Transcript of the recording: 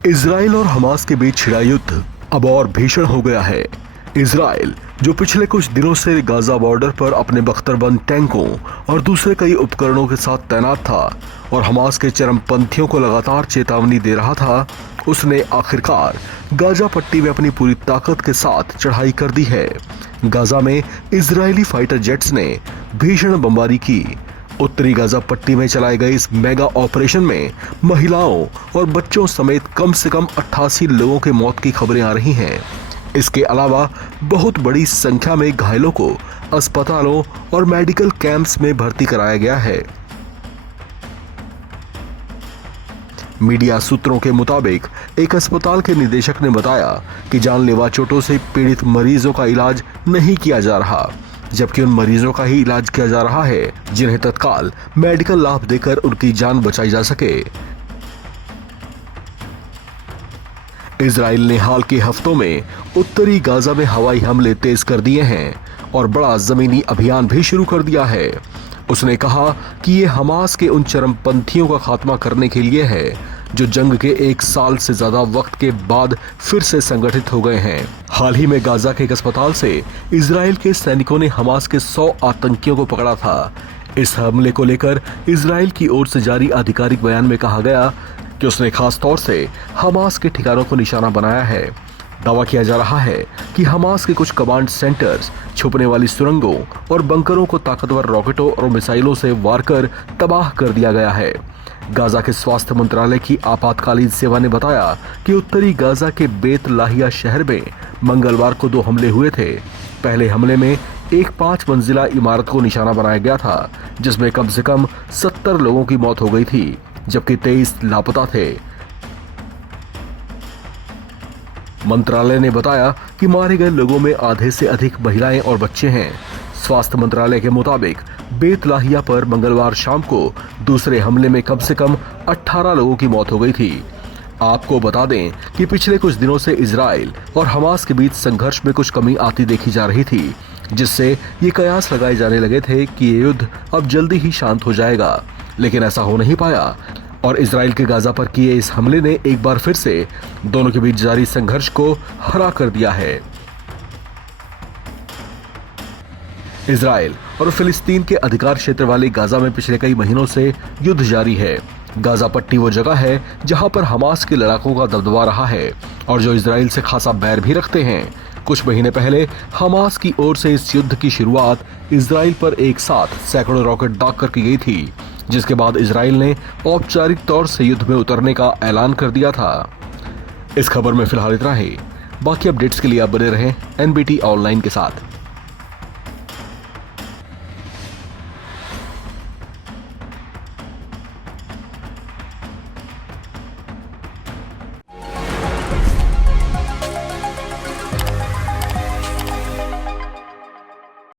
Israel और Hamas के बीच छिड़ा युद्ध अब और भीषण हो गया है। इजराइल जो पिछले कुछ दिनों से गाजा बॉर्डर पर अपने बख्तरबंद टैंकों और दूसरे कई उपकरणों के साथ तैनात था और हमास के चरमपंथियों को लगातार चेतावनी दे रहा था, उसने आखिरकार गाजा पट्टी में अपनी पूरी ताकत के साथ चढ़ाई कर दी है। गाजा में इजरायली फाइटर जेट्स ने भीषण बमबारी की। उत्तरी गाजा पट्टी में चलाए गए इस मेगा ऑपरेशन में महिलाओं और बच्चों समेत कम से कम 88 लोगों के मौत की खबरें आ रही हैं। इसके अलावा बहुत बड़ी संख्या में घायलों को अस्पतालों और मेडिकल कैंप्स में भर्ती कराया गया है। मीडिया सूत्रों के मुताबिक एक अस्पताल के निदेशक ने बताया कि जानलेवा चोटों से पीड़ित मरीजों का इलाज नहीं किया जा रहा, जबकि उन मरीजों का ही इलाज किया जा रहा है जिन्हें तत्काल मेडिकल लाभ देकर उनकी जान बचाई जा सके। इजराइल ने हाल के हफ्तों में उत्तरी गाजा में हवाई हमले तेज कर दिए हैं और बड़ा जमीनी अभियान भी शुरू कर दिया है। उसने कहा कि ये हमास के उन चरमपंथियों का खात्मा करने के लिए है जो जंग के 1 साल से ज्यादा वक्त के बाद फिर से संगठित हो गए हैं। हाल ही में गाजा के एक अस्पताल से इजराइल के सैनिकों ने हमास के 100 आतंकियों को पकड़ा था। इस हमले को लेकर इजराइल की ओर से जारी आधिकारिक बयान में कहा गया कि उसने खास तौर से हमास के ठिकानों को निशाना बनाया है। दावा किया जा रहा है कि हमास के कुछ कमांड सेंटर्स, छुपने वाली सुरंगों और बंकरों को ताकतवर रॉकेटों और मिसाइलों से वार कर तबाह कर दिया गया है। गाजा के स्वास्थ्य मंत्रालय की आपातकालीन सेवा ने बताया कि उत्तरी गाजा के बेत लाहिया शहर में मंगलवार को 2 हमले हुए थे। पहले हमले में एक 5 मंजिला इमारत को निशाना बनाया गया था, जिसमें कम से कम 70 लोगों की मौत हो गई थी, जबकि 23 लापता थे। मंत्रालय ने बताया कि मारे गए लोगों में आधे से अधिक महिलाएं और बच्चे हैं। स्वास्थ्य मंत्रालय के मुताबिक बेत लाहिया पर मंगलवार शाम को दूसरे हमले में कम से कम 18 लोगों की मौत हो गई थी। आपको बता दें कि पिछले कुछ दिनों से इजराइल और हमास के बीच संघर्ष में कुछ कमी आती देखी जा रही थी, जिससे ये कयास लगाए जाने लगे थे कि ये युद्ध अब जल्दी ही शांत हो जाएगा, लेकिन ऐसा हो नहीं पाया और इजराइल के गाजा पर किए इस हमले ने एक बार फिर से दोनों के बीच जारी संघर्ष को हरा कर दिया है। इजराइल और फिलिस्तीन के अधिकार क्षेत्र वाले गाजा में पिछले कई महीनों से युद्ध जारी है। गाजा पट्टी वो जगह है जहां पर हमास के लड़ाकों का दबदबा रहा है और जो इजराइल से खासा बैर भी रखते हैं। कुछ महीने पहले हमास की ओर से इस युद्ध की शुरुआत इजराइल पर एक साथ सैकड़ों रॉकेट दागकर की गई थी, जिसके बाद इजराइल ने औपचारिक तौर से युद्ध में उतरने का ऐलान कर दिया था। इस खबर में फिलहाल इतना ही। बाकी अपडेट्स के लिए आप बने रहें NBT ऑनलाइन के साथ।